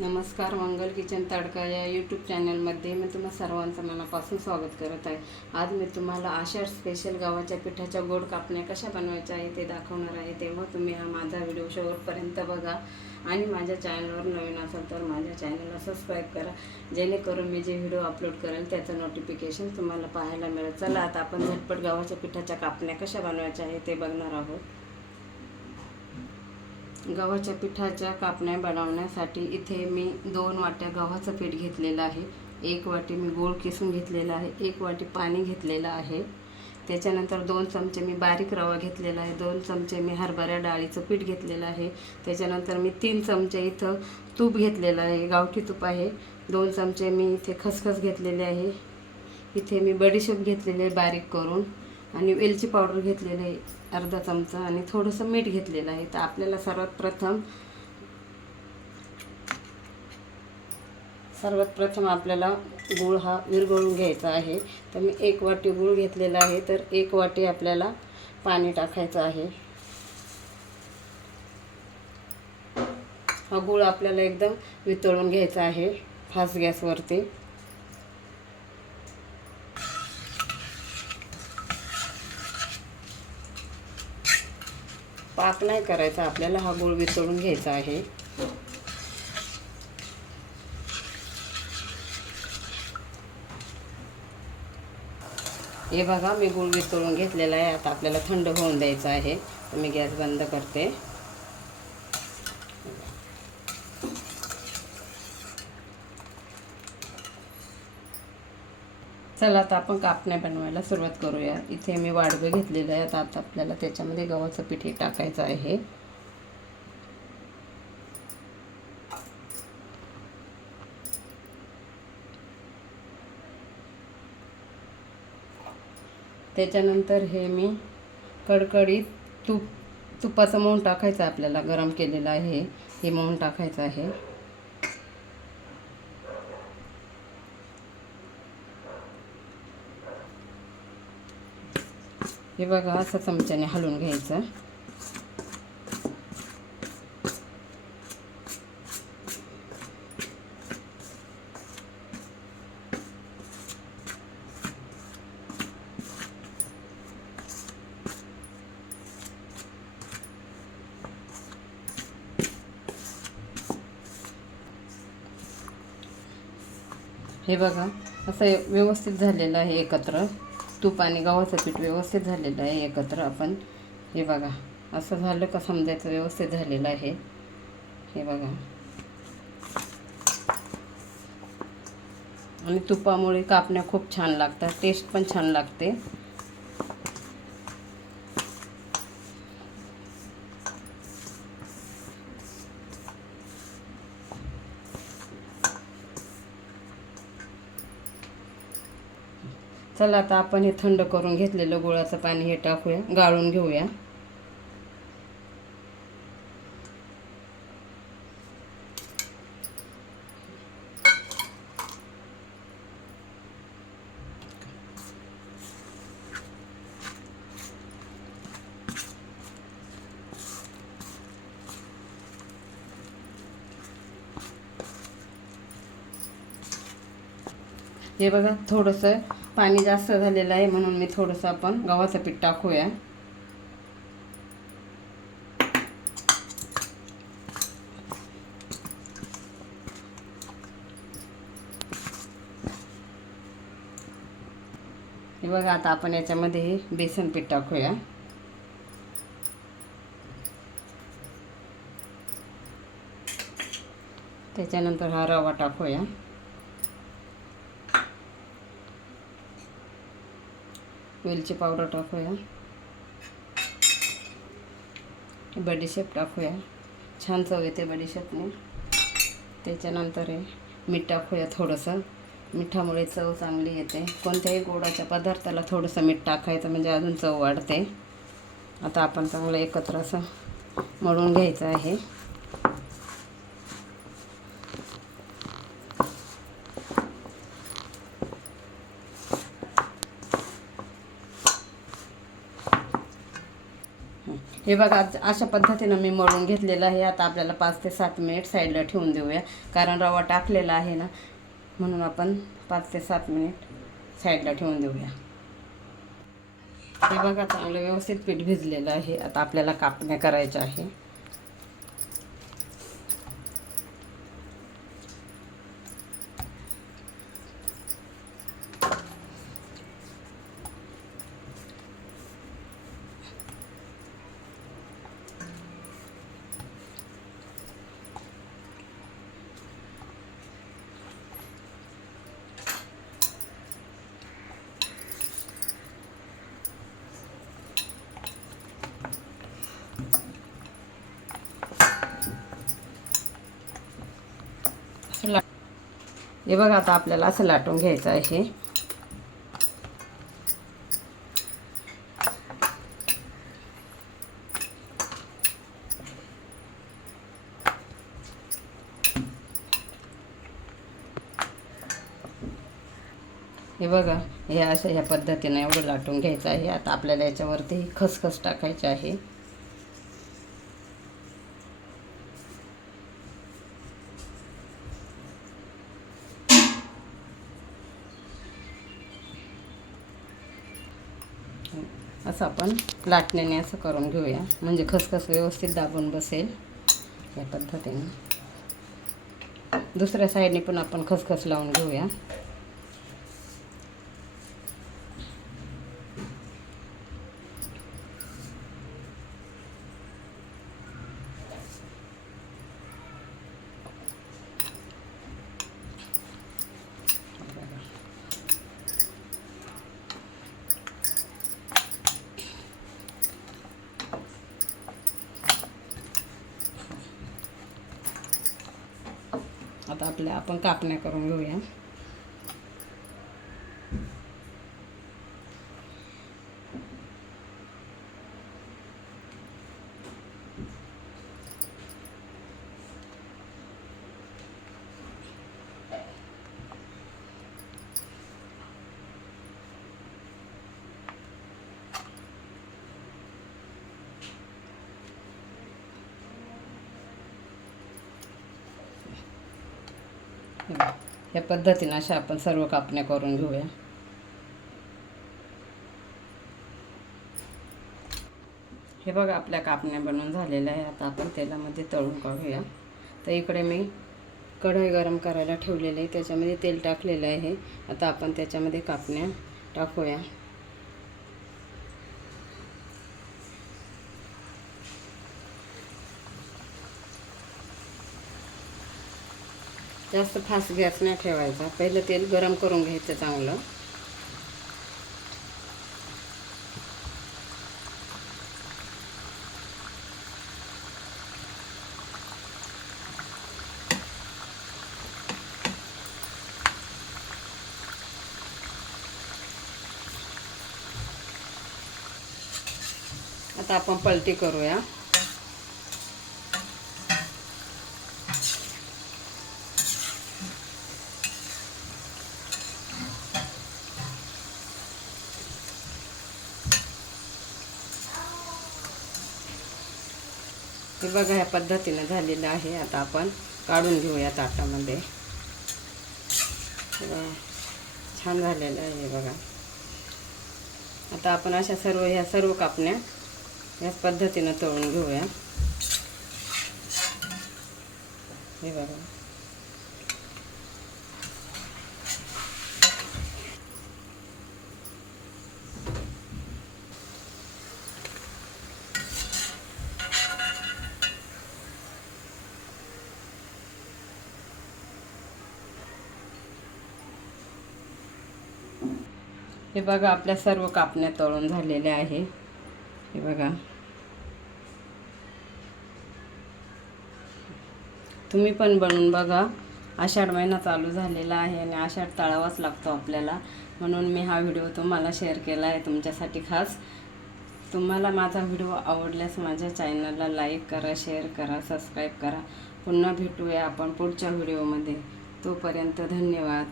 नमस्कार मंगल किचन तडका या यूट्यूब चॅनलमध्ये मी तुम्हा सर्वांचं मनापासून स्वागत करत आहे. आज मी तुम्हाला आषाढ स्पेशल गव्हाच्या पिठाच्या गोड कापण्या कशा बनवायच्या आहे ते दाखवणार आहे. तेव्हा तुम्ही हा माझा व्हिडिओ शेवटपर्यंत बघा. आणि माझ्या चॅनलवर नवीन असाल तर माझ्या चॅनलला सबस्क्राईब करा. जेणेकरून मी जे व्हिडिओ अपलोड करेल त्याचं नोटिफिकेशन तुम्हाला पाहायला मिळेल. चला आता आपण झटपट गव्हाच्या पिठाच्या कापण्या कशा बनवायच्या आहे ते बघणार आहोत. गव्हाच्या पिठाच्या कापण्या बनवण्यासाठी इथे मी दोन वाट्या गव्हाचं पीठ घेतलेलं आहे. एक वाटी मी गोळ किसून घेतलेला आहे. एक वाटी पाणी घेतलेलं आहे. त्याच्यानंतर दोन चमचे मी बारीक रवा घेतलेला आहे. दोन चमचे मी हरभऱ्या डाळीचं पीठ घेतलेलं आहे. त्याच्यानंतर मी तीन चमचे इथं तूप घेतलेलं आहे. गावठी तूप आहे. दोन चमचे मी इथे खसखस घेतलेले आहे. इथे मी बडीशेप घेतलेले आहे बारीक करून. आणि वेलची पावडर घेतलेली आहे. अर्धा चमचा आणि थोडंसं मीठ घेतलेलं आहे. तर आपल्याला सर्वात प्रथम सर्वात प्रथम आपल्याला गूळ हा विरघळून घ्यायचा आहे. तर मी एक वाटी गूळ घेतलेला आहे. तर एक वाटी आपल्याला पाणी टाकायचं आहे. हा गूळ आपल्याला एकदम वितळून घ्यायचा आहे फास्ट गॅसवरती. पाक नाही करायचा आपल्याला हा गोळ वितळून घ्यायचा आहे. हे बघा मी गुळ वितळून घेतलेला आहे. आता आपल्याला थंड होऊन द्यायचं आहे. तर मी गॅस बंद करते. चला आता आपण कापण्या बनवायला सुरुवात करूया. इथे मी वाडगं घेतलेलं आहे. आता आता आपल्याला त्याच्यामध्ये गव्हाचं पीठ हे टाकायचं आहे. त्याच्यानंतर हे मी कडकडीत तूप तुपाचं मऊन टाकायचं आपल्याला. गरम केलेलं आहे. हे मऊन टाकायचं आहे. हे बघा असं चमच्याने हलवून घ्यायचं. हे बघा असं व्यवस्थित झालेलं आहे एकत्र. तूप आणि गव्हाचं पीठ व्यवस्थित झालेलं आहे एकत्र आपण. हे बघा असं झालं का समजायचं? व्यवस्थित झालेलं आहे. हे बघा. आणि तुपामुळे कापण्या खूप छान लागतात. टेस्ट पण छान लागते. चला आता आपण हे थंड करून घेतलेलं गुळाचं पाणी हे टाकूया गाळून घेऊया. हे बघा थोडंसं पाणी जास्त झालेलं आहे म्हणून मी थोडंसं आपण गव्हाचं पीठ टाकूया. बघा आता आपण याच्यामध्ये हे बेसन पीठ टाकूया. त्याच्यानंतर हा रवा टाकूया. वेलची पावडर टाकूया. बडीशेप टाकूया. छान चव येते बडीशेपने त्याच्यानंतर हे मीठ टाकूया थोडंसं. मिठामुळे चव चांगली येते. कोणत्याही गोडाच्या पदार्थाला थोडंसं मीठ टाकायचं म्हणजे अजून चव वाढते. आता आपण चांगलं एकत्र असं मळून घ्यायचं आहे. हे बघा अशा पद्धतीनं मी मळून घेतलेलं आहे. आता आपल्याला पाच ते सात मिनिट साईडला ठेवून देऊया. कारण रवा टाकलेला आहे ना म्हणून आपण पाच ते सात मिनिट साईडला ठेवून देऊया. हे बघा चांगलं व्यवस्थित पीठ भिजलेलं आहे. आता आपल्याला कापण्या करायच्या आहे असं ला हे बघा आता आपल्याला असं लाटून घ्यायचं आहे. हे बघा हे असं ह्या पद्धतीनं एवढं लाटून घ्यायचं आहे. आता आपल्याला याच्यावरती खसखस टाकायची आहे. असं आपण लाटण्याने असं करून घेऊया. म्हणजे खसखस व्यवस्थित दाबून बसेल या पद्धतीने. दुसऱ्या साईडने पण आपण खसखस लावून घेऊया. आपल्या आपण कापण्या करून घेऊया. या पद्धतीनं अशा आपण सर्व कापण्या करून घेऊया. हे बघा आपल्या कापण्या बनवून झालेल्या आहे आता आपण तेलामध्ये तळून काढूया. तर इकडे मी कढई गरम करायला ठेवलेली आहे. त्याच्यामध्ये तेल टाकलेलं आहे. आता आपण त्याच्यामध्ये कापण्या टाकूया. जास्त फास्ट गॅस नाही ठेवायचा. पहिलं तेल गरम करून घ्यायचं चांगलं. आता आपण पलटी करूया. बघा ह्या पद्धतीनं झालेलं आहे. आता आपण काढून घेऊया ताटामध्ये छान झालेलं आहे हे बघा. आता आपण अशा सर्व ह्या सर्व कापण्या याच पद्धतीनं तळून घेऊया. हे बघा. हे बघा आपल्या सर्व कापण्या तळून झालेल्या आहे हे बघा. तुम्ही पण बनवून बघा. आषाढ महिना चालू झालेला आहे आणि आषाढ तळावाच लागतो आपल्याला. म्हणून मी हा व्हिडिओ तुम्हाला शेअर केला आहे तुमच्यासाठी खास. तुम्हाला माझा व्हिडिओ आवडल्यास माझ्या चॅनलला लाईक करा शेअर करा सबस्क्राईब करा. पुन्हा भेटूया आपण पुढच्या व्हिडिओमध्ये. तोपर्यंत धन्यवाद.